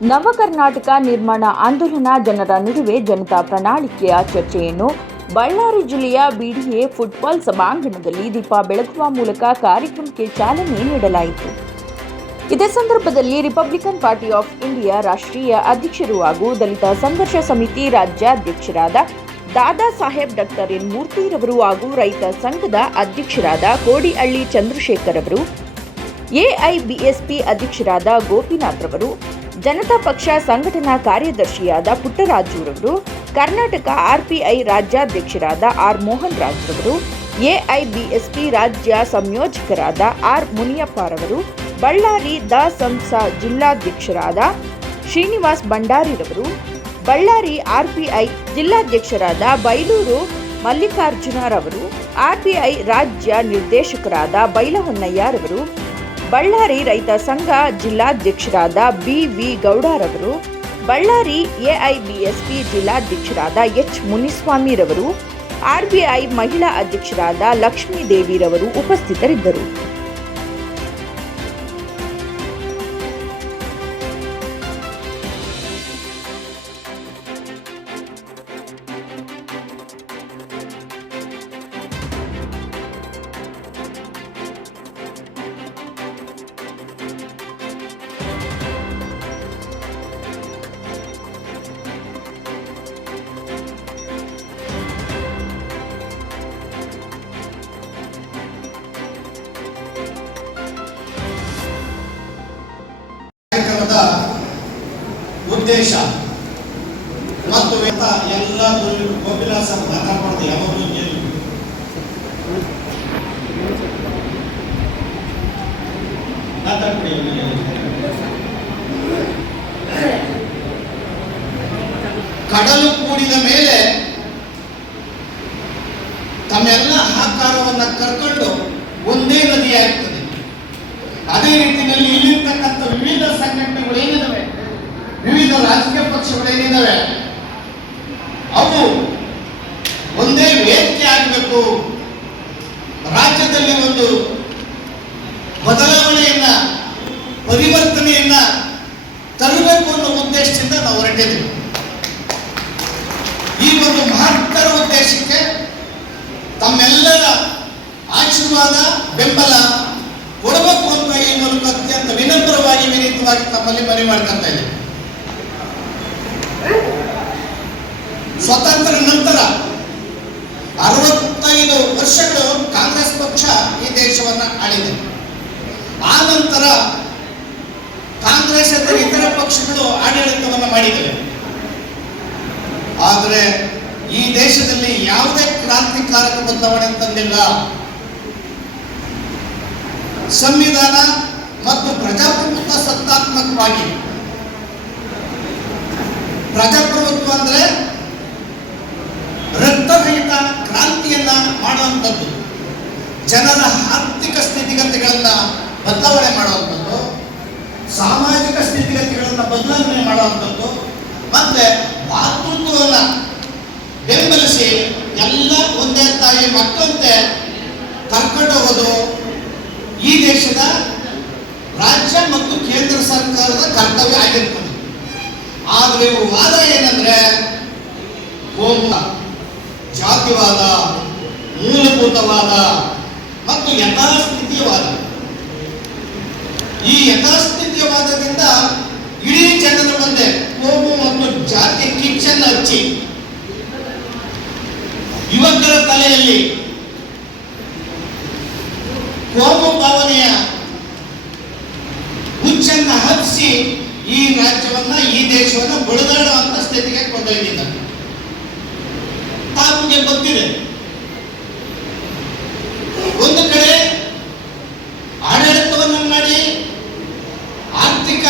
ನವ ಕರ್ನಾಟಕ ನಿರ್ಮಾಣ ಆಂದೋಲನ ಜನರ ನಡುವೆ ಜನತಾ ಪ್ರಣಾಳಿಕೆಯ ಚರ್ಚೆಯನ್ನು ಬಳ್ಳಾರಿ ಜಿಲ್ಲೆಯ ಬಿಡಿಎ ಫುಟ್ಬಾಲ್ ಸಭಾಂಗಣದಲ್ಲಿ ದೀಪ ಬೆಳಗುವ ಮೂಲಕ ಕಾರ್ಯಕ್ರಮಕ್ಕೆ ಚಾಲನೆ ನೀಡಲಾಯಿತು. ಇದೇ ಸಂದರ್ಭದಲ್ಲಿ ರಿಪಬ್ಲಿಕನ್ ಪಾರ್ಟಿ ಆಫ್ ಇಂಡಿಯಾ ರಾಷ್ಟ್ರೀಯ ಅಧ್ಯಕ್ಷರು ಹಾಗೂ ದಲಿತ ಸಂಘರ್ಷ ಸಮಿತಿ ರಾಜ್ಯಾಧ್ಯಕ್ಷರಾದ ದಾದಾ ಸಾಹೇಬ್ ಡಾಕ್ಟರ್ ಎನ್ ಮೂರ್ತಿರವರು ಹಾಗೂ ರೈತ ಸಂಘದ ಅಧ್ಯಕ್ಷರಾದ ಕೋಡಿಹಳ್ಳಿ ಚಂದ್ರಶೇಖರ್ ಅವರು, ಎಐಬಿಎಸ್ಪಿ ಅಧ್ಯಕ್ಷರಾದ ಗೋಪಿನಾಥ್ ರವರು ಜನತಾ ಪಕ್ಷ ಸಂಘಟನಾ ಕಾರ್ಯದರ್ಶಿಯಾದ ಪುಟ್ಟರಾಜುರವರು, ಕರ್ನಾಟಕ ಆರ್ಪಿಐ ರಾಜ್ಯಾಧ್ಯಕ್ಷರಾದ ಆರ್ ಮೋಹನ್ ರಾಜ್ ಅವರು ಎಐಬಿಎಸ್ಪಿ ರಾಜ್ಯ ಸಂಯೋಜಕರಾದ ಆರ್ ಮುನಿಯಪ್ಪರವರು ಬಳ್ಳಾರಿ ದ ಸಂಸ ಜಿಲ್ಲಾಧ್ಯಕ್ಷರಾದ ಶ್ರೀನಿವಾಸ್ ಭಂಡಾರಿರವರು, ಬಳ್ಳಾರಿ ಆರ್ಪಿಐ ಜಿಲ್ಲಾಧ್ಯಕ್ಷರಾದ ಬೈಲೂರು ಮಲ್ಲಿಕಾರ್ಜುನರವರು, ಆರ್ಪಿಐ ರಾಜ್ಯ ನಿರ್ದೇಶಕರಾದ ಬೈಲಹೊನ್ನಯ್ಯರವರು ಬಳ್ಳಾರಿ ರೈತ ಸಂಘ ಜಿಲ್ಲಾಧ್ಯಕ್ಷರಾದ ಬಿ ವಿ ಗೌಡರವರು, ಬಳ್ಳಾರಿ ಎಐಬಿಎಸ್ಪಿ ಜಿಲ್ಲಾಧ್ಯಕ್ಷರಾದ ಎಚ್. ಮುನಿಸ್ವಾಮಿರವರು, ಆರ್ಬಿಐ ಮಹಿಳಾ ಅಧ್ಯಕ್ಷರಾದ ಲಕ್ಷ್ಮೀ ದೇವಿರವರು ಉಪಸ್ಥಿತರಿದ್ದರು. ಕಾರ್ಯಕ್ರಮದ ಉದ್ದೇಶ ಮತ್ತು ಎಲ್ಲ ಗೋಪಿಲಾಸ ಮಾತಾಡ್ಬಾರ್ದು ಯಾವಾಗಲೂ ಕಡಲು ಕೂಡಿದ ಮೇಲೆ ತಮ್ಮೆಲ್ಲ ಆಕಾರವನ್ನು ಕರ್ಕೊಂಡು ಒಂದೇ ನದಿಯಾಗ್ತದೆ ಅದೇ ರೀತಿಯಲ್ಲಿ ಇಲ್ಲಿರ್ತಕ್ಕಂಥ ವಿವಿಧ ಸಂಘಟನೆಗಳು ಏನಿದಾವೆ ವಿವಿಧ ರಾಜಕೀಯ ಪಕ್ಷಗಳು ಏನಿದಾವೆ ಅವು ಒಂದೇ ವೇದಿಕೆ ಆಗಬೇಕು ರಾಜ್ಯದಲ್ಲಿ ಒಂದು ಬದಲಾವಣೆಯನ್ನ ಪರಿವರ್ತನೆಯನ್ನ ತರಬೇಕು ಅನ್ನೋ ಉದ್ದೇಶದಿಂದ ನಾವು ಹೊರಟಿದ್ದೀವಿ ಈ ಒಂದು ಉದ್ದೇಶಕ್ಕೆ ತಮ್ಮೆಲ್ಲರ ಆಶೀರ್ವಾದ, ಬೆಂಬಲ ಕೊಡಬೇಕು ಅಂತ ಈ ಮೂಲಕ ಅತ್ಯಂತ ವಿನಮ್ರವಾಗಿ ವಿನೀತವಾಗಿ ತಮ್ಮಲ್ಲಿ ಮನವಿ ಮಾಡ್ಕೊಂತ ಇದ್ದೇನೆ. ಸ್ವತಂತ್ರ ನಂತರ ಅರವತ್ತೈದು ವರ್ಷಗಳು ಕಾಂಗ್ರೆಸ್ ಪಕ್ಷ ಈ ದೇಶವನ್ನ ಆಳಿದೆ. ಆ ನಂತರ ಕಾಂಗ್ರೆಸ್ ಇತರ ಪಕ್ಷಗಳು ಆಡಳಿತವನ್ನು ಮಾಡಿದವೆ. ಆದರೆ ಈ ದೇಶದಲ್ಲಿ ಯಾವುದೇ ಕ್ರಾಂತಿಕಾರಕ ಬದಲಾವಣೆ ತಂದಿಲ್ಲ. ಸಂವಿಧಾನ ಮತ್ತು ಪ್ರಜಾಪ್ರಭುತ್ವ ಸತ್ತಾತ್ಮಕವಾಗಿ. ಪ್ರಜಾಪ್ರಭುತ್ವ ಅಂದ್ರೆ ರಕ್ತರಹಿತ ಕ್ರಾಂತಿಯನ್ನ ಮಾಡುವಂಥದ್ದು. ಜನರ ಆರ್ಥಿಕ ಸ್ಥಿತಿಗತಿಗಳನ್ನ ಬದಲಾವಣೆ ಮಾಡುವಂಥದ್ದು. ಸಾಮಾಜಿಕ ಸ್ಥಿತಿಗತಿಗಳನ್ನ ಬದಲಾವಣೆ ಮಾಡುವಂಥದ್ದು. ಮತ್ತೆ ಮಾತೃತ್ವವನ್ನ ಬೆಂಬಲಿಸಿ ಎಲ್ಲ ಒಂದೇ ತಾಯಿ ಮಕ್ಕಳಂತೆ ಕರ್ಕೊಂಡು ಹೋಗೋದು ಈ ದೇಶದ ರಾಜ್ಯ ಮತ್ತು ಕೇಂದ್ರ ಸರ್ಕಾರದ ಕರ್ತವ್ಯ ಆಗಿರ್ತದೆ. ಆದ್ರೆ ಇವರು ವಾದ ಏನಂದ್ರೆ ಕೋಮ ಜಾತಿವಾದ, ಮೂಲಭೂತವಾದ ಮತ್ತು ಯಥಾಸ್ಥಿತಿಯವಾದ. ಈ ಯಥಾಸ್ಥಿತಿಯವಾದದಿಂದ ಇಡೀ ಜನರ ಮುಂದೆ ಕೋಮು ಮತ್ತು ಜಾತಿ ಕಿಚ್ಚನ್ನು ಹಚ್ಚಿ. ಯುವಕರ ತಲೆಯಲ್ಲಿ ಕೋಮ ಭಾವನೆಯ ಹುಚ್ಚನ್ನ ಹಬ್ಬಿಸಿ ಈ ರಾಜ್ಯವನ್ನ, ಈ ದೇಶವನ್ನ ಬಡಿದಾಡುವಂತ ಸ್ಥಿತಿಗೆ ಕೊಂಡೊಯ್ದಿದ್ದಾರೆ. ತಮಗೆ ಗೊತ್ತಿದೆ. ಒಂದು ಕಡೆ ಆಡಳಿತವನ್ನು ಮಾಡಿ ಆರ್ಥಿಕ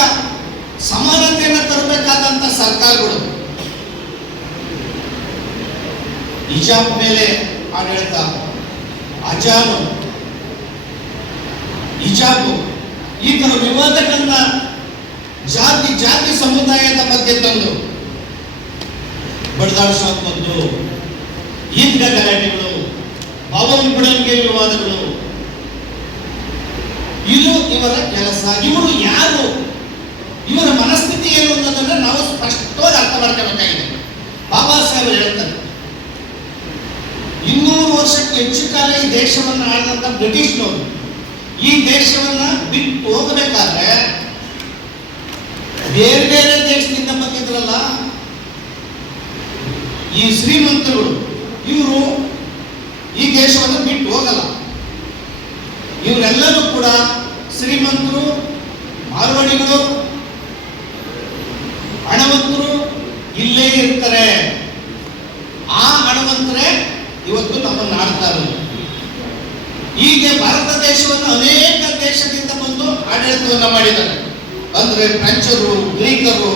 ಸಮಾನತೆಯನ್ನು ತರಬೇಕಾದಂತ ಸರ್ಕಾರಗಳು ಹಿಜಾಬ್ ಮೇಲೆ ಆಡಳಿತ ಅಜಾನು ಹಿಜಾಬು ಈ ತರ ವಿವಾದಗಳನ್ನ ಜಾತಿ ಜಾತಿ ಸಮುದಾಯದ ಮಧ್ಯೆ ತಂದು ಬಡದಾಡಿಸುವಂಥದ್ದು ಈದ್ಗ ಗಲಾಟೆಗಳು ಭವನ್ ಬಿಡಂಗೆ ವಿವಾದಗಳು ಇದು ಇವರ ಕೆಲಸ. ಇವರು ಯಾರು? ಇವರ ಮನಸ್ಥಿತಿ ಏನು ಮಾಡ್ಕೋಬೇಕಾಗಿದೆ ಬಾಬಾ ಸಾಹೇಬ್ ಹೇಳ್ತಾರೆ ಇನ್ನೂರು ವರ್ಷಕ್ಕೆ ಹೆಚ್ಚು ಕಾಲ ಈ ದೇಶವನ್ನು ಆಳಿದಂತ ಬ್ರಿಟಿಷ್ನವರು. ಈ ದೇಶವನ್ನ ಬಿಟ್ಟು ಹೋಗಬೇಕಾದ್ರೆ ಬೇರೆ ಬೇರೆ ದೇಶದಿಂದ ಬಂದಿದ್ರಲ್ಲ, ಈ ಶ್ರೀಮಂತರು, ಇವರು ಈ ದೇಶವನ್ನು ಬಿಟ್ಟು ಹೋಗಲ್ಲ. ಇವರೆಲ್ಲರೂ ಕೂಡ ಶ್ರೀಮಂತರು, ಮಾರ್ವಾಡಿಗಳು, ಹಣವಂತರು ಇಲ್ಲೇ ಇರ್ತಾರೆ. ಆ ಹಣವಂತರೇ ಇವತ್ತು ನಮ್ಮನ್ನು ಆಡ್ತಾ ಇರೋದು ಹೀಗೆ ಭಾರತ ದೇಶವನ್ನು ಅನೇಕ ದೇಶದಿಂದ ಬಂದು ಆಡಳಿತವನ್ನ ಮಾಡಿದ್ದಾರೆ. ಅಂದ್ರೆ ಫ್ರೆಂಚರು, ಗ್ರೀಕರು,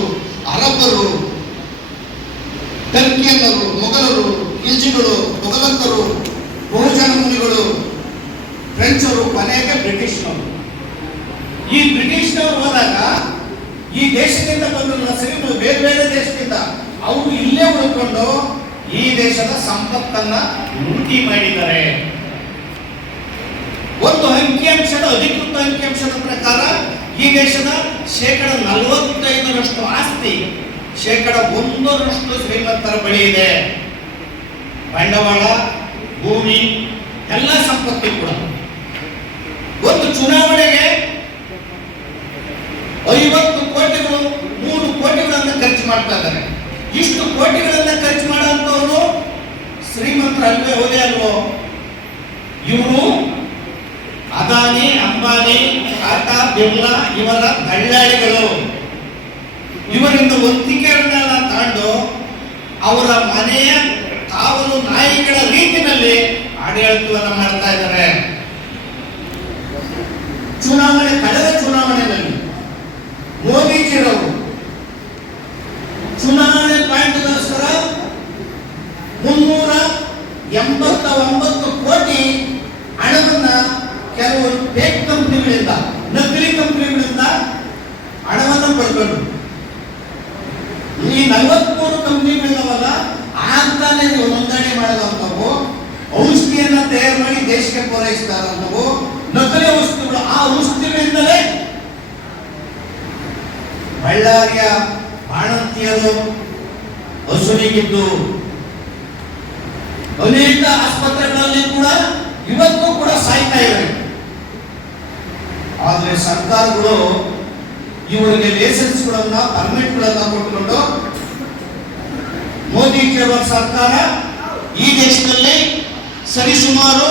ಅರಬ್ಬರು, ಟರ್ಕಿಯನ್ನರು, ಮೊಘಲರು ಇಲ್ಜಿಗಳು ಮೊಘಲಕರು ಬಹುಜನ ಮುನಿಗಳು ಫ್ರೆಂಚರು ಅನೇಕ ಬ್ರಿಟಿಷ್ನವರು. ಈ ಬ್ರಿಟಿಷ್ನವರು ಹೋದಾಗ ಈ ದೇಶದಿಂದ ಬಂದ ಬೇರೆ ಬೇರೆ ದೇಶದಿಂದ ಅವರು ಇಲ್ಲೇ ಉಳ್ಕೊಂಡು ಈ ದೇಶದ ಸಂಪತ್ತನ್ನ ಲೂಟಿ ಮಾಡಿದ್ದಾರೆ. ಒಂದು ಅಂಕಿಅಂಶದ, ಅಧಿಕೃತ ಅಂಕಿಅಂಶದ ಪ್ರಕಾರ ಈ ದೇಶದ ಶೇಕಡ ನಲವತ್ತೈದರಷ್ಟು ಆಸ್ತಿ, ಶೇಕಡ ಒಂದರಷ್ಟು ಶ್ರೀಮಂತರ ಬಳಿ ಇದೆ. ಬಂಡವಾಳ, ಭೂಮಿ, ಎಲ್ಲ ಸಂಪತ್ತು ಕೂಡ. ಒಂದು ಚುನಾವಣೆಗೆ ಐವತ್ತು ಕೋಟಿಗಳು ಮೂರು ಕೋಟಿಗಳನ್ನ ಖರ್ಚು ಮಾಡ್ತಾ ಇದ್ದಾರೆ ಇಷ್ಟು ಕೋಟಿಗಳನ್ನ ಖರ್ಚು ಮಾಡುವಂತವರು ಶ್ರೀಮಂತರ ಹೋದೇ ಇವರು ಅದಾನಿ, ಅಂಬಾನಿ ಟಾಟಾ ಬಿರ್ಲಾ ಇವರ ದಳ್ಳಾಳಿಗಳು ಇವರಿಂದ ಒತ್ತಿಕೆಗಳನ್ನೆಲ್ಲ ತಾಂಡು ಅವರ ಮನೆಯ ಕಾವಲು ನಾಯಿಗಳ ರೀತಿಯಲ್ಲಿ ಆಡಳಿತವನ್ನ ಮಾಡ್ತಾ ಇದ್ದಾರೆ. ಚುನಾವಣೆ, ಕಳೆದ ಚುನಾವಣೆಯಲ್ಲಿ ಮೋದಿಜಿರವರು ಚುನಾವಣೆ ಪಾಯಿಂಟ್ಗೋಸ್ಕರ ಮುನ್ನೂರ ಎಂಬತ್ತ ಒಂಬತ್ತು ಕೋಟಿ ಹಣವನ್ನ ಕೆಲವು ಫೇಕ್ ಕಂಪ್ನಿಗಳಿಂದ ನಕಲಿ ಕಂಪ್ನಿಗಳಿಂದ ಹಣವನ್ನು ಪಡ್ಕೊಂಡು ಈ ನಲವತ್ಮೂರು ಕಂಪ್ನಿಗಳಿದಾವಲ್ಲ ಆಗ್ತಾನೆ ನೀವು ನೋಂದಣಿ ಮಾಡಿದಂಥವು ಔಷಧಿಯನ್ನ ತಯಾರು ಮಾಡಿ ದೇಶಕ್ಕೆ ಪೂರೈಸ್ತಾರಂಥವು ನಕಲಿ ಔಷಧಿಗಳು ಆ ಔಷಧಿಗಳಿಂದಲೇ. ಬಳ್ಳಾರಿಯ ಬಾಣಂತಿಯರು ಹಸುನಿಗಿದ್ದು ಅನೇಕ ಆಸ್ಪತ್ರೆಗಳಲ್ಲಿ ಕೂಡ ಇವತ್ತು ಕೂಡ ಸಾಯ್ತಾ ಇವೆ ಆದ್ರೆ ಸರ್ಕಾರಗಳು ಇವರಿಗೆ ಲೈಸೆನ್ಸ್ಗಳನ್ನ ಪರ್ಮಿಟ್ಗಳನ್ನ ಕೊಟ್ಕೊಂಡು ಕೇವಲ ಸರ್ಕಾರ, ಈ ದೇಶದಲ್ಲಿ ಸರಿಸುಮಾರು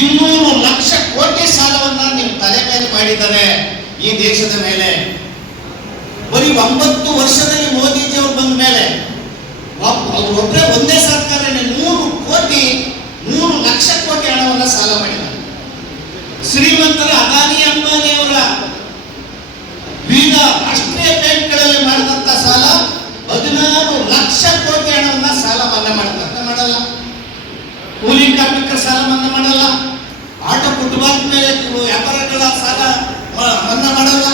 ಇನ್ನೂರು ಲಕ್ಷ ಕೋಟಿ ಸಾಲವನ್ನ ನಿಮ್ಮ ತಲೆ ಮೇಲೆ ಮಾಡಿದ್ದಾರೆ ಈ ದೇಶದ ಮೇಲೆ. ಬರೀ ಒಂಬತ್ತು ವರ್ಷದಲ್ಲಿ ಮೋದಿಜಿಯವರು ಬಂದ ಮೇಲೆ ಅವ್ರು ಒಬ್ಬರೇ ಒಂದೇ ಸರ್ಕಾರ ನೂರು ಕೋಟಿ ನೂರು ಲಕ್ಷ ಕೋಟಿ ಹಣವನ್ನ ಸಾಲ ಮಾಡಿದ್ದಾರೆ. ಶ್ರೀಮಂತರ ಅದಾನಿ ಅಂಬಾನಿ ಅವರ ವಿವಿಧ ರಾಷ್ಟ್ರೀಯ ಬ್ಯಾಂಕ್ಗಳಲ್ಲಿ ಮಾಡಿದಂತ ಸಾಲ ಹದಿನಾರು ಲಕ್ಷ ಕೋಟಿ ಹಣವನ್ನ ಸಾಲ ಮನ್ನಾ ಮಾಡ್ತಾರೆ ಮಾಡಲ್ಲ. ಕೂಲಿ ಕಾರ್ಮಿಕರ ಸಾಲ ಮನ್ನಾ ಮಾಡಲ್ಲ. ಆಟೋ ಕುಟುಂಬದ ಮೇಲೆ ವ್ಯಾಪಾರಗಳ ಸಾಲ ಮನ್ನಾ ಮಾಡಲ್ಲ.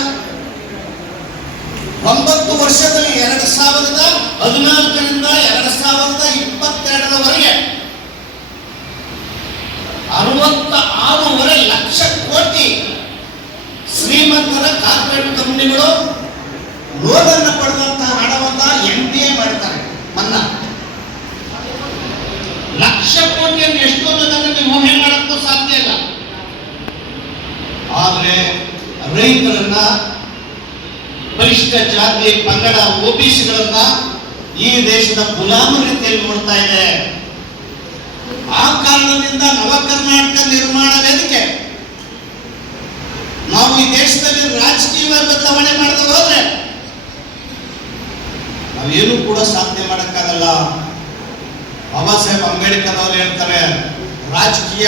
ಒಂಬತ್ತು ವರ್ಷದಲ್ಲಿ ಎರಡು ಸಾವಿರದ ಹದಿನಾಲ್ಕರಿಂದ ಎರಡು ಸಾವಿರದ ಇಪ್ಪತ್ತೆರಡರವರೆಗೆ ಅರವತ್ತ ಆರೂವರೆ ಲಕ್ಷ ಕೋಟಿ ಶ್ರೀಮಂತರ ಕಾರ್ಪೊರೇಟ್ ಕಂಪನಿಗಳು ಲೋನ್ ಅನ್ನು ಪಡೆದಂತಹ ಹಣವನ್ನ ಎಂ ಪಿ ಎ ಮಾಡ್ತಾರೆ ಮನ್ನಾ ಲಕ್ಷ ಕೋಟಿಯನ್ನು ಎಷ್ಟು ಅನ್ನೋದನ್ನು ನೀವು ಊಹೆ ಮಾಡಕ್ಕೂ ಸಾಧ್ಯ ಇಲ್ಲ ಆದ್ರೆ ರೈತರನ್ನ ಪರಿಷ್ಠ ಜಾತಿ ಪಂಗಡ ಓಬಿಸಿಗಳನ್ನ ಈ ದೇಶದ ಗುಲಾಮ ರೀತಿಯಲ್ಲಿ ನೋಡ್ತಾ ಇದೆ. ಆ ಕಾರಣದಿಂದ ನವ ಕರ್ನಾಟಕ ನಿರ್ಮಾಣ ವೇದಿಕೆ. ನಾವು ಈ ದೇಶದಲ್ಲಿ ರಾಜಕೀಯ ಬದಲಾವಣೆ ಮಾಡದೆ ಹೋದ್ರೆ ನಾವೇನು ಕೂಡ ಸಾಧನೆ ಮಾಡಕ್ಕಾಗಲ್ಲ. ಬಾಬಾ ಸಾಹೇಬ್ ಅಂಬೇಡ್ಕರ್ ಅವರು ಹೇಳ್ತಾರೆ, ರಾಜಕೀಯ,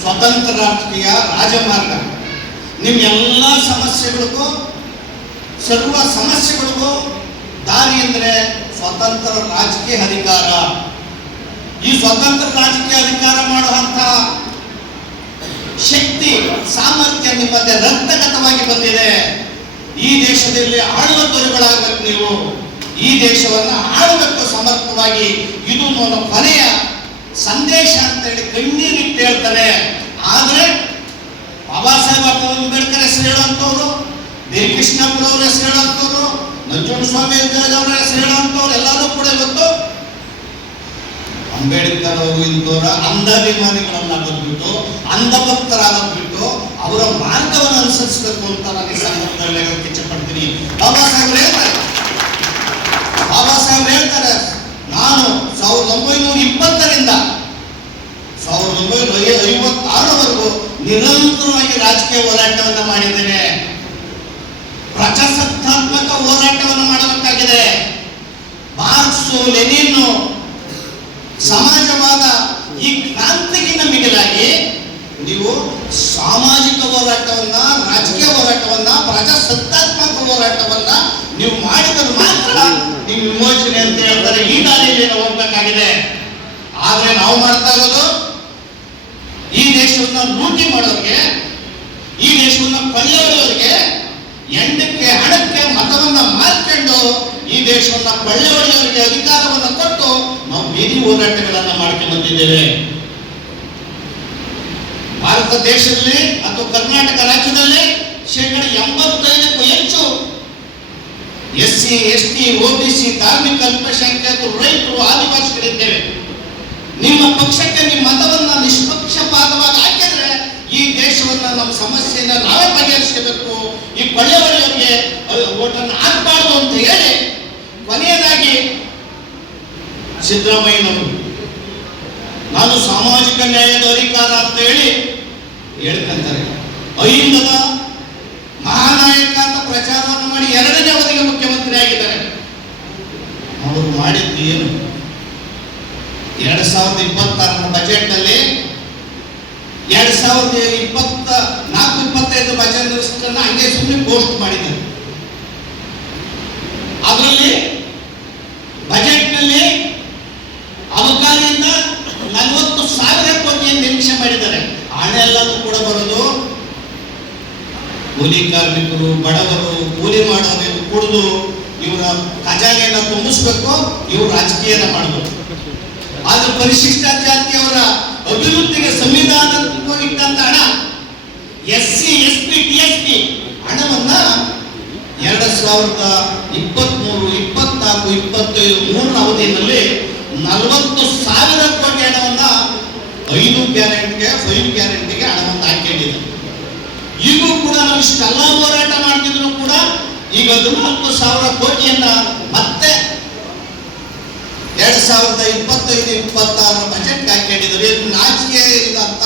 ಸ್ವತಂತ್ರ ರಾಜಕೀಯ, ರಾಜಮಾರ್ಗ. ನಿಮ್ಮ ಎಲ್ಲ ಸಮಸ್ಯೆಗಳಿಗೂ, ಸರ್ವ ಸಮಸ್ಯೆಗಳಿಗೂ ದಾರಿ ಅಂದರೆ ಸ್ವತಂತ್ರ ರಾಜಕೀಯ ಅಧಿಕಾರ. ಈ ಸ್ವತಂತ್ರ ರಾಜಕೀಯ ಅಧಿಕಾರ ಮಾಡುವಂತ ಶಕ್ತಿ, ಸಾಮರ್ಥ್ಯ ನಿಮ್ಮದೇ ರಕ್ತಗತವಾಗಿ ಬಂದಿದೆ. ಈ ದೇಶದಲ್ಲಿ ಆಳುವ ದೊರೆಗಳಾಗಬೇಕು ನೀವು. ಈ ದೇಶವನ್ನು ಆಳಬೇಕು ಸಮರ್ಥವಾಗಿ ಇದು ನನ್ನ ಕೊನೆಯ ಸಂದೇಶ ಅಂತೇಳಿ ಕಣ್ಣೀರಿಟ್ಟು ಹೇಳ್ತಾರೆ ಆದ್ರೆ ಬಾಬಾ ಸಾಹೇಬ್ ಅಂಬೇಡ್ಕರ್ ಹೆಸರು ಹೇಳುವಂಥವ್ರು ಕೃಷ್ಣಪ್ಪನವ್ರ ಹೆಸರು ಹೇಳುವಂಥವ್ರು ನಂಜುಂಡಸ್ವಾಮಿ ಅವರ ಹೆಸರು ಹೇಳುವಂಥವ್ರು ಎಲ್ಲರೂ ಕೂಡ ಇವತ್ತು ಅಂಬೇಡ್ಕರ್ ಅವರು ಇಂಥವರ ಅಂಧಾಭಿಮಾನಿಗಳನ್ನಾಗೋದ್ಬಿಟ್ಟು ಅಂಧಭಕ್ತರಾಗೋದ್ಬಿಟ್ಟು ಅವರ ಮಾರ್ಗವನ್ನು ಅನುಸರಿಸಬೇಕು ಅಂತ ನಾನು ಈ ಸಂದರ್ಭದಲ್ಲಿ ಇಚ್ಛಪಡ್ತೀನಿ. ಬಾಬಾ ಸಾಹೇಬ್ ಹೇಳ್ತಾರೆ. ಬಾಬಾ ಸಾಹೇಬ್ ಹೇಳ್ತಾರೆ, ನಾನು ಸಾವಿರದ ಒಂಬೈನೂರ ಇಪ್ಪತ್ತರಿಂದ, ಸಾವಿರದ ಒಂಬೈನೂರ ಐವತ್ತಾರವರೆಗೂ ನಿರಂತರವಾಗಿ ರಾಜಕೀಯ ಹೋರಾಟವನ್ನು ಮಾಡಿದ್ದೇನೆ. ಪ್ರಜಾಸತ್ತಾತ್ಮಕ ಹೋರಾಟವನ್ನು ಮಾಡಬೇಕಾಗಿದೆ. ಮಾರ್ಕ್ಸು ಲೆನಿನ್ನು ಸಮಾಜವಾದ ಈ ಕ್ರಾಂತಿಗಿಂತ ಮಿಗಿಲಾಗಿ ನೀವು ಸಾಮಾಜಿಕ ಹೋರಾಟವನ್ನ ರಾಜಕೀಯ ಹೋರಾಟವನ್ನ ಪ್ರಜಾಸತ್ತಾತ್ಮಕ ಹೋರಾಟವನ್ನ ನೀವು ಮಾಡಿದರೆ ಮಾತ್ರ ನೀವು ವಿಮೋಚನೆ ಅಂತ ಹೇಳ್ತಾರೆ ಈ ದಾರಿಯಲ್ಲಿ ನಾವು ಹೋಗ್ಬೇಕಾಗಿದೆ ಆದ್ರೆ ನಾವು ಮಾಡ್ತಾ ಇರೋದು ಈ ದೇಶವನ್ನ ಲೂಟಿ ಮಾಡೋರಿಗೆ ಈ ದೇಶವನ್ನ ಕೊಳ್ಳೆಯೊಡೆಯೋರಿಗೆ ಎಂಡಕ್ಕೆ ಹಣಕ್ಕೆ ಮತವನ್ನ ಮಾರ್ಕೊಂಡು ಈ ದೇಶವನ್ನ ಕೊಳ್ಳೆಯೊಡೆಯೋರಿಗೆ ಅಧಿಕಾರವನ್ನು ಕೊಟ್ಟು ನಾವು ಬೀದಿ ಹೋರಾಟಗಳನ್ನ ಮಾಡ್ಕೊಂಡು ಬಂದಿದ್ದೇವೆ. ಭಾರತ ದೇಶದಲ್ಲಿ ಅಥವಾ ಕರ್ನಾಟಕ ರಾಜ್ಯದಲ್ಲಿ ಶೇಕಡ ಎಂಬತ್ತೈದಕ್ಕೂ ಹೆಚ್ಚು S C S T O B C ಧಾರ್ಮಿಕ ಅಲ್ಪಸಂಖ್ಯಾತರು ರೈತರು ಆದಿವಾಸಿಗಳಿದ್ದೇವೆ. ನಿಮ್ಮ ಪಕ್ಷಕ್ಕೆ ನಿಮ್ಮ ಮತವನ್ನ ನಿಷ್ಪಕ್ಷಪಾತವಾಗಿ ಹಾಕಿದ್ರೆ ಈ ದೇಶವನ್ನ ನಮ್ಮ ಸಮಸ್ಯೆಯನ್ನ ನಾವೇ ಬಗೆಹರಿಸಬೇಕು ಈ ಕೊಳ್ಳೆವಳಿಯವರಿಗೆ ಓಟನ್ನು ಹಾಕಬಾರ್ದು ಅಂತ ಹೇಳಿ ಕೊನೆಯದಾಗಿ ಸಿದ್ದರಾಮಯ್ಯನವರು. ನಾನು ಸಾಮಾಜಿಕ ನ್ಯಾಯದ ಅಧಿಕಾರ ಅಂತ ಹೇಳಿ ಹೇಳ್ಕಂತಾರೆ. ಅಹಿಂದದ ಮಹಾನಾಯಕ ಅಂತ ಪ್ರಚಾರವನ್ನು ಮಾಡಿ ಎರಡನೇ ಅವಧಿಗೆ ಮುಖ್ಯಮಂತ್ರಿ ಆಗಿದ್ದಾರೆ. ಅವರು ಮಾಡಿದ್ದು ಏನು ಎರಡ್ ಸಾವಿರದ ಇಪ್ಪತ್ತಾರರ ಬಜೆಟ್ನಲ್ಲಿ ಎರಡ್ ಸಾವಿರದ ಇಪ್ಪತ್ತ, ನಾಲ್ಕು ಇಪ್ಪತ್ತೈದು ಬಜೆಟ್ ಹಂಗೆ ಸುಮ್ಮನೆ ಪೋಸ್ಟ್ ಮಾಡಿದ್ದಾರೆ. ಅದರಲ್ಲಿ ಬಜೆಟ್ನಲ್ಲಿ ಅಬಕಾರಿಯಿಂದ ನಲವತ್ತು ಸಾವಿರ ಕೋಟಿಯನ್ನು ನಿರೀಕ್ಷೆ ಮಾಡಿದ್ದಾರೆ. ಹಣ ಎಲ್ಲದೂ ಕೂಡ ಬರೋದು, ಕೂಲಿ ಕಾರ್ಮಿಕರು, ಬಡವರು ಕೂಲಿ ಮಾಡೋದು ಕುಡಿದು, ಇವರ ಖಜಾನೆಯನ್ನ ತುಂಬಿಸ್ಬೇಕು, ಇವರು ರಾಜಕೀಯನ ಮಾಡಬೇಕು. ಆದ್ರೆ ಪರಿಶಿಷ್ಟ ಜಾತಿಯವರ ಅಭಿವೃದ್ಧಿಗೆ ಸಂವಿಧಾನ ಇಟ್ಟಂತ ಹಣ S C S P T S P ಹಣವನ್ನ ಸಾವಿರದ ಇಪ್ಪತ್ತ್ಮೂರು ಇಪ್ಪತ್ನಾಲ್ಕು, ಇಪ್ಪತ್ತೈದು, ಮೂರರ ಅವಧಿಯಲ್ಲಿ ನಲವತ್ತು ಸಾವಿರ ಕೋಟಿ ಹಣವನ್ನ ಐದು ಗ್ಯಾರಂಟಿಗೆ, ಫೈವ್ ಗ್ಯಾರಂಟಿಗೆ ಹಣವನ್ನು ಹಾಕೊಂಡಿದೆ ಈಗೂ ಕೂಡ ನಾವು ಇಷ್ಟೆಲ್ಲ ಹೋರಾಟ ಮಾಡ್ತಿದ್ರು ಕೂಡ ಈಗ ಹದಿನಾಲ್ಕು ಸಾವಿರ ಕೋಟಿಯನ್ನ ಮತ್ತೆ ಎರಡ್ ಸಾವಿರದ ಇಪ್ಪತ್ತೈದು, ಇಪ್ಪತ್ತಾರರ ಬಜೆಟ್ ಹಾಕೊಂಡಿದ್ರು ನಾಚಿಕೆ ಇದಂತ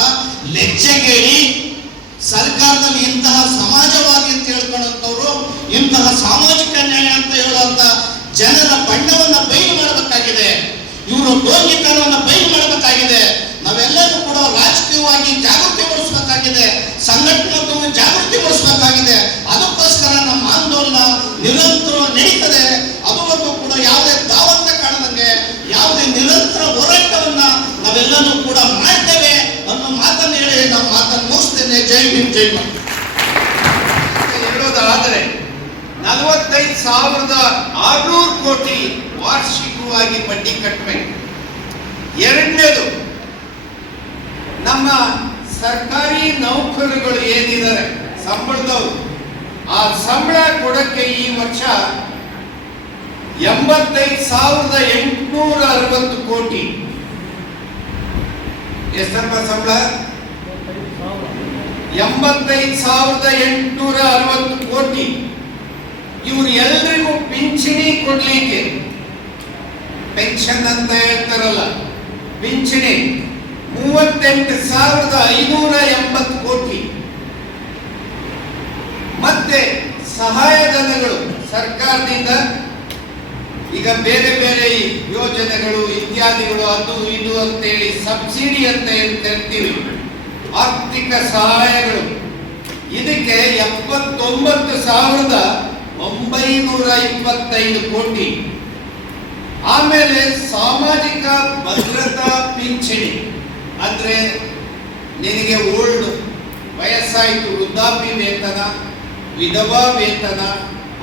ಲೆಚ್ಚಗೇಡಿ ಸರ್ಕಾರದಲ್ಲಿ ಇಂತಹ ಸಮಾಜವಾದಿ ಅಂತ ಹೇಳ್ಕೊಂಡಂತವ್ರು ಇಂತಹ ಸಾಮಾಜಿಕ ನ್ಯಾಯ ಅಂತ ಹೇಳುವಂತ ಜನರ ಬಣ್ಣವನ್ನ ಬಯಲು ಮಾಡಬೇಕಾಗಿದೆ. ಇವರು ಡೋಂಗಿತನವನ್ನ ಬಯಲು ಮಾಡಬೇಕಾಗಿದೆ. ನಾವೆಲ್ಲರೂ ಕೂಡ ರಾಜಕೀಯವಾಗಿ ಜಾಗೃತಿ ಮೂಡಿಸಬೇಕಾಗಿದೆ ಸಂಘಟನಾತ್ಮಕ ಜಾಗೃತಿ ಮೂಡಿಸಬೇಕಾಗಿದೆ ಅದಕ್ಕೋಸ್ಕರ ನಮ್ಮ ಆಂದೋಲನ ನಿರಂತರ ನಡೀತದೆ ಅದುವರೆಗೂ ಕೂಡ ಯಾವುದೇ ದಾವಂತ ಕಾಣದಂಗೆ ಯಾವುದೇ ನಿರಂತರ ಹೋರಾಟವನ್ನ ನಾವೆಲ್ಲರೂ ಕೂಡ ಮಾಡ್ತೇವೆ ಅನ್ನೋ ಮಾತನ್ನು ಹೇಳಿ ನಾವು ಮಾತನ್ನು ಮುಗಿಸ್ತೇನೆ ಜೈ ಭೀಮ್ ಜೈ ಹೇಳೋದಾದ್ರೆ, ನಲವತ್ತೈದು ಸಾವಿರದ ಆರ್ನೂರು ಕೋಟಿ ವಾರ್ಷಿಕವಾಗಿ ಬಡ್ಡಿ ಕಟ್ಟಬೇಕು ಎರಡನೇದು, ನಮ್ಮ ಸರ್ಕಾರಿ ನೌಕರರುಗಳು ಏನಿದ್ದಾರೆ? ಸಂಬಳದವರು. ಆ ಸಂಬಳ ಕೊಡಕ್ಕೆ ಈ ವರ್ಷ ಎಂಬತ್ತೈದು ಸಾವಿರದ ಎಂಟುನೂರ ಅರವತ್ತು ಕೋಟಿ. ಎಷ್ಟಪ್ಪ ಸಂಬಳ? ಎಂಬತ್ತೈದು ಸಾವಿರದ ಎಂಟುನೂರ ಅರವತ್ತು ಕೋಟಿ. ಇವರು ಎಲ್ರಿಗೂ ಪಿಂಚಣಿ ಕೊಡ್ಲಿಕ್ಕೆ. ಪೆನ್ಷನ್ ಅಂತ ಹೇಳ್ತಾರಲ್ಲ, ಪಿಂಚಣಿ. ಮೂವತ್ತೆಂಟು ಸಾವಿರದ ಐನೂರ ಎಂಬತ್ತು ಕೋಟಿ. ಮತ್ತೆ ಸಹಾಯಧನಗಳು ಸರ್ಕಾರದಿಂದ, ಈಗ ಬೇರೆ ಬೇರೆ ಯೋಜನೆಗಳು, ಇತ್ಯಾದಿಗಳು ಅದು ಇದು ಅಂತೇಳಿ, ಸಬ್ಸಿಡಿ ಅಂತ ಹೇಳ್ತಿರ್ತೀವಿ ಆರ್ಥಿಕ ಸಹಾಯಗಳು. ಇದಕ್ಕೆ ಎಪ್ಪತ್ತೊಂಬತ್ತು ಸಾವಿರದ ಒಂಬೈನೂರ ಇಪ್ಪತ್ತೈದು ಕೋಟಿ. ಆಮೇಲೆ ಸಾಮಾಜಿಕ ಭದ್ರತಾ ಪಿಂಚಣಿ. ಅಂದ್ರೆ ನಿನಗೆ ಓಲ್ಡ್ ವಯಸ್ಸಾಯಿತು, ವೃದ್ಧಾಪ್ಯ ವೇತನ, ವಿಧವಾ ವೇತನ,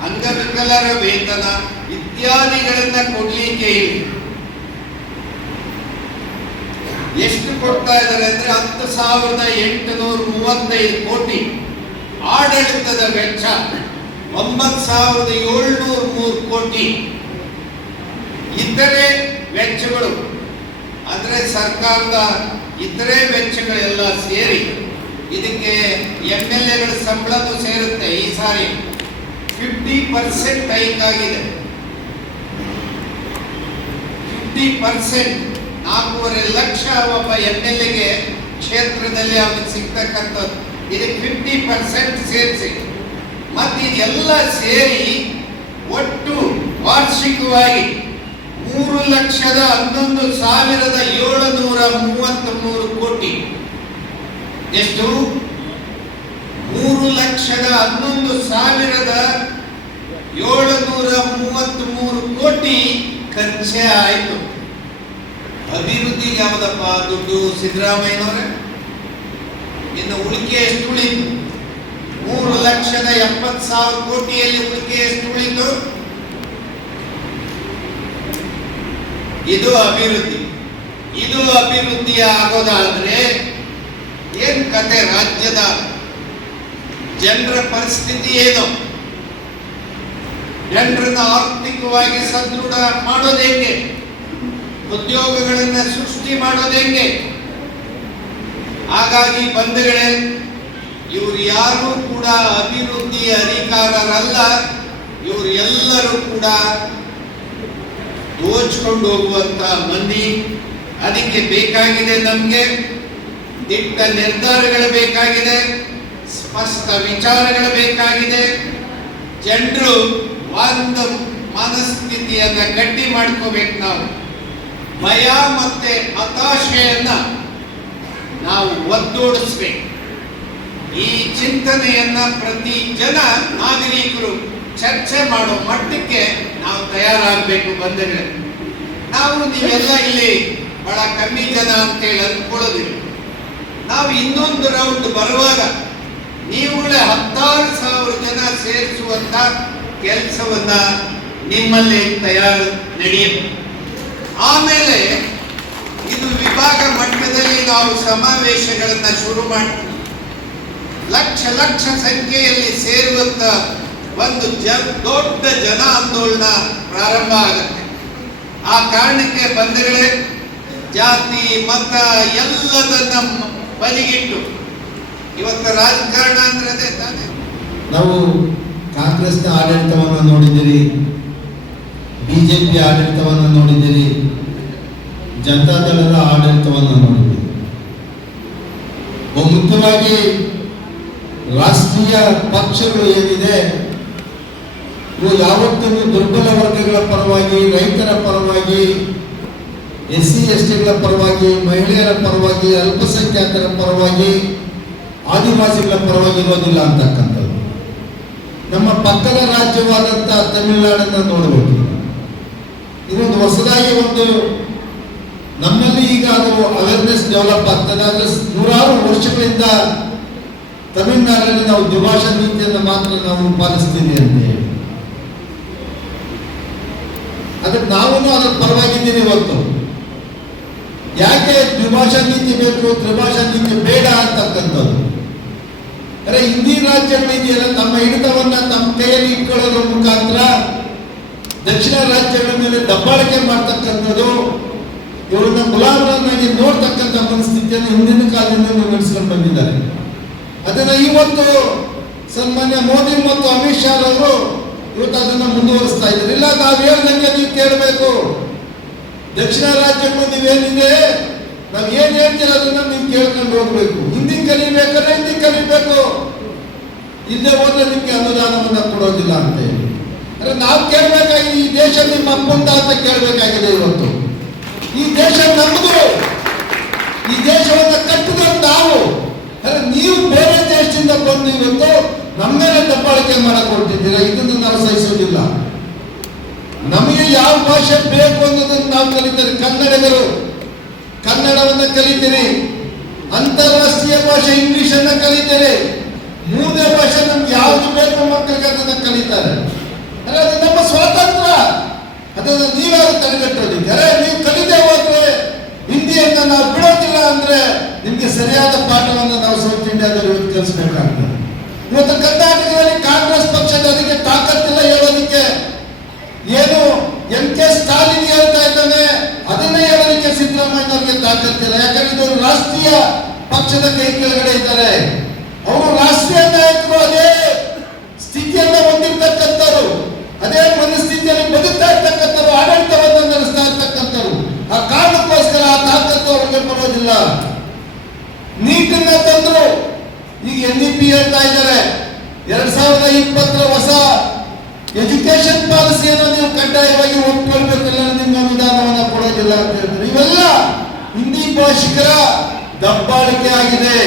ಅಂಗವಿಕಲರ ವೇತನ ಇತ್ಯಾದಿಗಳನ್ನ ಕೊಡ್ಲಿಕ್ಕೆ ಇದೆ ಎಷ್ಟು ಕೊಡ್ತಾ ಇದ್ದಾರೆ ಅಂದ್ರೆ ಹತ್ತು ಸಾವಿರದ ಎಂಟುನೂರ ಮೂವತ್ತೈದು ಕೋಟಿ ಆಡಳಿತದ ವೆಚ್ಚ ಒಂಬತ್ತು ಸಾವಿರದ ಏಳ್ನೂರ ಮೂರು ಕೋಟಿ. ಇತರೆ ವೆಚ್ಚಗಳು, ಅಂದ್ರೆ ಸರ್ಕಾರದ ಇತರೆ ವೆಚ್ಚಗಳೆಲ್ಲ ಸೇರಿ ಇದಕ್ಕೆ ಎಂ ಎಲ್ ಎಗಳ ಸಂಬಳನೂ ಸೇರುತ್ತೆ ಈ ಸಾರಿ. ಫಿಫ್ಟಿ ಪರ್ಸೆಂಟ್ ಹೈಕ್ ಆಗಿದೆ ಫಿಫ್ಟಿ ಪರ್ಸೆಂಟ್ ನಾಲ್ಕೂವರೆ ಲಕ್ಷ ಒಬ್ಬ ಎಂ ಎಲ್ ಎಗೆ ಕ್ಷೇತ್ರದಲ್ಲಿ ಅವನಿಗೆ ಸಿಗ್ತಕ್ಕಂಥದ್ದು. ಇದಕ್ಕೆ ಫಿಫ್ಟಿ ಪರ್ಸೆಂಟ್ ಸೇರಿಸಿ. ಮತ್ತು ಇದೆಲ್ಲ ಸೇರಿ ಒಟ್ಟು ವಾರ್ಷಿಕವಾಗಿ ಮೂರು ಲಕ್ಷದ ಹನ್ನೊಂದು ಸಾವಿರದ ಏಳುನೂರ ಮೂವತ್ತ್ ಮೂರು ಕೋಟಿ. ಎಷ್ಟು? ಮೂರು ಲಕ್ಷದ ಹನ್ನೊಂದು ಸಾವಿರದ ಏಳುನೂರ ಮೂವತ್ತ್ ಮೂರು ಕೋಟಿ ಖರ್ಚೆ ಆಯಿತು. ಅಭಿವೃದ್ಧಿ ಯಾವ್ದಪ್ಪ? ದುಡ್ಡು ಸಿದ್ದರಾಮಯ್ಯನವರೇ? ಇನ್ನು ಉಳಿಕೆ ಎಷ್ಟು ಉಳಿತು? ಮೂರು ಲಕ್ಷದ ಎಪ್ಪತ್ತು ಸಾವಿರ ಕೋಟಿಯಲ್ಲಿ ಉಳಿಕೆ ಎಷ್ಟು ಉಳಿತು? ಇದು ಅಭಿವೃದ್ಧಿ. ಇದು ಅಭಿವೃದ್ಧಿ ಆಗೋದಾದ್ರೆ ಏನ್ ಕತೆ ರಾಜ್ಯದ ಜನರ ಪರಿಸ್ಥಿತಿ ಏನು? ಜನರನ್ನು ಆರ್ಥಿಕವಾಗಿ ಸದೃಢ ಮಾಡೋದೇಕೆ? ಉದ್ಯೋಗಗಳನ್ನ ಸೃಷ್ಟಿ ಮಾಡೋದು ಹೆಂಗೆ? ಹಾಗಾಗಿ ಬಂಧುಗಳೇ, ಇವರು ಯಾರು ಕೂಡ ಅಭಿವೃದ್ಧಿ ಅಧಿಕಾರರಲ್ಲ. ಇವರು ಎಲ್ಲರೂ ಕೂಡ ದೋಚ್ಕೊಂಡು ಹೋಗುವಂತ ಮಂದಿ. ಅದಕ್ಕೆ ಬೇಕಾಗಿದೆ ನಮ್ಗೆ ದಿಟ್ಟ ನಿರ್ಧಾರಗಳು ಬೇಕಾಗಿದೆ, ಸ್ಪಷ್ಟ ವಿಚಾರಗಳು ಬೇಕಾಗಿದೆ. ಜನರು ಒಂದು ಮನಸ್ಥಿತಿಯನ್ನ ಗಟ್ಟಿ ಮಾಡ್ಕೋಬೇಕು ನಾವು. ಭಯ ಮತ್ತೆ ಹತಾಶೆಯನ್ನ ನಾವು ಒದ್ದೋಡಿಸ್ಬೇಕು. ಈ ಚಿಂತನೆಯನ್ನ ಪ್ರತಿ ಜನ ನಾಗರಿಕರು ಚರ್ಚೆ ಮಾಡೋ ಮಟ್ಟಕ್ಕೆ ನಾವು ತಯಾರಾಗಬೇಕು ಬಂದರೆ ನಾವು ನೀವೆಲ್ಲ ಇಲ್ಲಿ ಬಹಳ ಕಮ್ಮಿ ಜನ ಅಂತೇಳಿ ಅಂದ್ಕೊಳ್ಳೋದಿಲ್ಲ. ನಾವು ಇನ್ನೊಂದು ರೌಂಡ್ ಬರುವಾಗ ನೀವುಗಳೇ ಹತ್ತಾರು ಸಾವಿರ ಜನ ಸೇರಿಸುವಂತ ಕೆಲಸವನ್ನ ನಿಮ್ಮಲ್ಲಿ ತಯಾರು ನಡೆಯುತ್ತೆ ಆಮೇಲೆ ಇದು ವಿಭಾಗ ಮಟ್ಟದಲ್ಲಿ ನಾವು ಸಮಾವೇಶಗಳನ್ನ ಶುರು ಮಾಡ್ತೀವಿ. ಲಕ್ಷ ಲಕ್ಷ ಸಂಖ್ಯೆಯಲ್ಲಿ ಸೇರುವಂತ ಒಂದು ಜ ದೊಡ್ಡ ಜನ ಆಂದೋಲನ ಪ್ರಾರಂಭ ಆಗುತ್ತೆ. ಆ ಕಾರಣಕ್ಕೆ ಬಂಧುಗಳೇ, ಜಾತಿ, ಮತ ಎಲ್ಲದನ್ನ ಬದಿಗಿಟ್ಟು ಇವತ್ತು ರಾಜಕಾರಣ ಅಂದ್ರೆ ಅದೇ ತಾನೇ. ನಾವು ಕಾಂಗ್ರೆಸ್ನ ಆಡಳಿತವನ್ನು ನೋಡಿದ್ದೀರಿ, ಬಿಜೆಪಿ ಆಡಳಿತವನ್ನು ನೋಡಿದ್ದೀರಿ ಜನತಾದಳದ ಆಡಳಿತವನ್ನು ನೋಡಿದ್ದೀವಿ ಮುಖ್ಯವಾಗಿ ರಾಷ್ಟ್ರೀಯ ಪಕ್ಷಗಳು ಏನಿದೆ, ಇವು ಯಾವತ್ತೂ ದುರ್ಬಲ ವರ್ಗಗಳ ಪರವಾಗಿ, ರೈತರ ಪರವಾಗಿ ಎಸ್ ಸಿ ಎಸ್ ಟಿಗಳ ಪರವಾಗಿ, ಮಹಿಳೆಯರ ಪರವಾಗಿ, ಅಲ್ಪಸಂಖ್ಯಾತರ ಪರವಾಗಿ, ಆದಿವಾಸಿಗಳ ಪರವಾಗಿ ಇರೋದಿಲ್ಲ ಅಂತಕ್ಕಂಥದ್ದು. ನಮ್ಮ ಪಕ್ಕದ ರಾಜ್ಯವಾದಂಥ ತಮಿಳುನಾಡನ್ನು ನೋಡಬೇಕು. ಇದೊಂದು ಹೊಸದಾಗಿ ಒಂದು ನಮ್ಮಲ್ಲಿ ಈಗ ಅದು ಅವೇರ್ನೆಸ್ ಡೆವಲಪ್ ಆಗ್ತದೆ. ಆದರೆ ನೂರಾರು ವರ್ಷಗಳಿಂದ ತಮಿಳುನಾಡಲ್ಲಿ ನಾವು ದ್ವಿಭಾಷಾ ನೀತಿಯನ್ನು ಮಾತ್ರ ನಾವು ಪಾಲಿಸ್ತೀವಿ ಅಂತ ಹೇಳಿ. ಅದಕ್ಕೆ ನಾವು ಅದರ ಪರವಾಗಿದ್ದೀವಿ ಇವತ್ತು. ಯಾಕೆ ದ್ವಿಭಾಷಾ ನೀತಿ ಬೇಕು, ತ್ರಿಭಾಷಾ ನೀತಿ ಬೇಡ ಅಂತಕ್ಕಂಥದ್ದು? ಅರೆ ಹಿಂದಿ ರಾಜ್ಯಗಳಿದೆಯಲ್ಲ, ತಮ್ಮ ಹಿಡಿತವನ್ನ ತಮ್ಮ ಕೈಯಲ್ಲಿ ಇಟ್ಕೊಳ್ಳೋದ್ರ ಮುಖಾಂತರ ದಕ್ಷಿಣ ರಾಜ್ಯಗಳ ಮೇಲೆ ದಬ್ಬಾಳಿಕೆ ಮಾಡ್ತಕ್ಕಂಥದ್ದು ಇವರನ್ನ ಗುಲಾಮರನ್ನಾಗಿ ನೋಡ್ತಕ್ಕಂಥ ಮನಸ್ಥಿತಿಯನ್ನು ಹಿಂದಿನ ಕಾಲದಿಂದ ನಡೆಸ್ಕೊಂಡು ಬಂದಿದ್ದಾರೆ. ಅದನ್ನ ಇವತ್ತು ಸನ್ಮಾನ್ಯ ಮೋದಿ ಮತ್ತು ಅಮಿತ್ ಶಾ ಅವರು ಇವತ್ತು ಅದನ್ನ ಮುಂದುವರಿಸ್ತಾ ಇದ್ದಾರೆ. ಇಲ್ಲ, ನಾವು ಹೇಳ್ದಂಗೆ ನೀವು ಕೇಳಬೇಕು. ದಕ್ಷಿಣ ರಾಜ್ಯಗಳು ನೀವೇನಿದೆ ನಾವು ಏನ್ ಹೇಳ್ತೀರ ಅದನ್ನ ನೀವು ಕೇಳ್ಕೊಂಡು ಹೋಗ್ಬೇಕು. ಹಿಂದಿ ಕಲಿಬೇಕಾದ್ರೆ ಹಿಂದಿ ಕಲಿಬೇಕು? ಇಲ್ಲೇ ಹೋದ್ರೆ ನಿಮ್ಗೆ ಅನುದಾನವನ್ನ ಕೊಡೋದಿಲ್ಲ ಅಂತ ಹೇಳಿ. ಅಂದ್ರೆ ನಾವು ಕೇಳ್ಬೇಕಾಗಿ ಈ ದೇಶ ನಿಮ್ಮ ಅಂತ ಕೇಳಬೇಕಾಗಿದೆ ಇವತ್ತು? ಈ ದೇಶ ನಮ್ಮದು ಈ ದೇಶವನ್ನು ಕಟ್ಟಿದ ನಾವು. ನೀವು ಬೇರೆ ದೇಶದಿಂದ ಬಂದು ಇವತ್ತು ನಮ್ಮ ಮೇಲೆ ದಬ್ಬಾಳಿಕೆ ಮಾಡಿಕೊಡ್ತಿದ್ದೀರಾ? ಇದನ್ನು ನಾವು ಸಹಿಸೋದಿಲ್ಲ ನಮಗೆ ಯಾವ ಭಾಷೆ ಬೇಕು ಅನ್ನೋದನ್ನು ನಾವು ಕಲಿತೀರಿ. ಕನ್ನಡಿಗರು ಕನ್ನಡವನ್ನು ಕಲಿತೀರಿ. ಅಂತಾರಾಷ್ಟ್ರೀಯ ಭಾಷೆ ಇಂಗ್ಲಿಷ್ ಅನ್ನ ಕಲಿತೀರಿ. ಮೂರನೇ ಭಾಷೆ ನಮ್ಗೆ ಯಾವ್ದು ಬೇಕು ಮಕ್ಕಳಿಗೆ ಅದನ್ನ ಕಲಿತಾರೆ. ನಮ್ಮ ಸ್ವಾತಂತ್ರ್ಯ. ಅದನ್ನು ನೀವ್ಯಾರು ತಡೆಗಟ್ಟೋದು ಅರೆ ನೀವು ಕಲಿತೇ ಹೋದ್ರೆ ಹಿಂದಿಯನ್ನು ನಾವು ಬಿಡೋದಿಲ್ಲ ಅಂದ್ರೆ ನಿಮ್ಗೆ ಸರಿಯಾದ ಪಾಠವನ್ನು ನಾವು ಸೌತ್ ಇಂಡಿಯಾದಲ್ಲಿ ಇವತ್ತು ಕಲಿಸ್ಬೇಕಾಗ್ತದೆ. ಇವತ್ತು ಕರ್ನಾಟಕದಲ್ಲಿ ಕಾಂಗ್ರೆಸ್ ಪಕ್ಷದ ಅದಕ್ಕೆ ತಾಕತ್ತಿಲ್ಲ ಹೇಳೋದಿಕ್ಕೆ ಏನು ಎಂ ಕೆ ಸ್ಟಾಲಿನ್ ಹೇಳ್ತಾ ಇದ್ದಾನೆ, ಅದನ್ನೇ ಅವರಿಗೆ ಸಿದ್ದರಾಮಯ್ಯ ಅವರಿಗೆ ತಾಕತ್ತಿಲ್ಲ. ಯಾಕಂದ್ರೆ ಇದು ರಾಷ್ಟ್ರೀಯ ಪಕ್ಷದ ಕೈ ಕೆಳಗಡೆ ಇದ್ದಾರೆ. ಅವರು ರಾಷ್ಟ್ರೀಯ ನಾಯಕರು ಅದೇ ಸ್ಥಿತಿಯನ್ನ ಹೊಂದಿರ್ತಕ್ಕಂಥವ್ರು. ಅದೇ ಮನಸ್ಸು ಬದುಕ್ತಾ ಇರ್ತಕ್ಕಂಥವ್ರು ಆಡಳಿತವನ್ನು ನಡೆಸ್ತಾ ಇರ್ತಕ್ಕಂಥವ್ರು ಆ ಕಾರಣಕ್ಕೋಸ್ಕರ ಆ ತಾಕತ್ತು ಅವ್ರಿಗೆ ಬರೋದಿಲ್ಲ ನೀಟನ್ನ ತಂದ್ರು. ಈಗ ಎನ್ ಇ ಪಿ ಹೇಳ್ತಾ ಇದ್ದಾರೆ. ಎರಡ್ ಸಾವಿರದ ಇಪ್ಪತ್ತರ ಹೊಸ ಎಜುಕೇಶನ್ ಪಾಲಿಸಿಯನ್ನು ನೀವು ಕಡ್ಡಾಯವಾಗಿ ಒಪ್ಕೊಳ್ಬೇಕಲ್ಲ ನಿಮ್ಮ ಅನುದಾನವನ್ನು ಕೊಡೋದಿಲ್ಲ ಅಂತ ಹೇಳ್ತಾರೆ. ಇವೆಲ್ಲ ಹಿಂದಿ ಭಾಷಿಕರ ದಬ್ಬಾಳಿಕೆ ಆಗಿದೆ.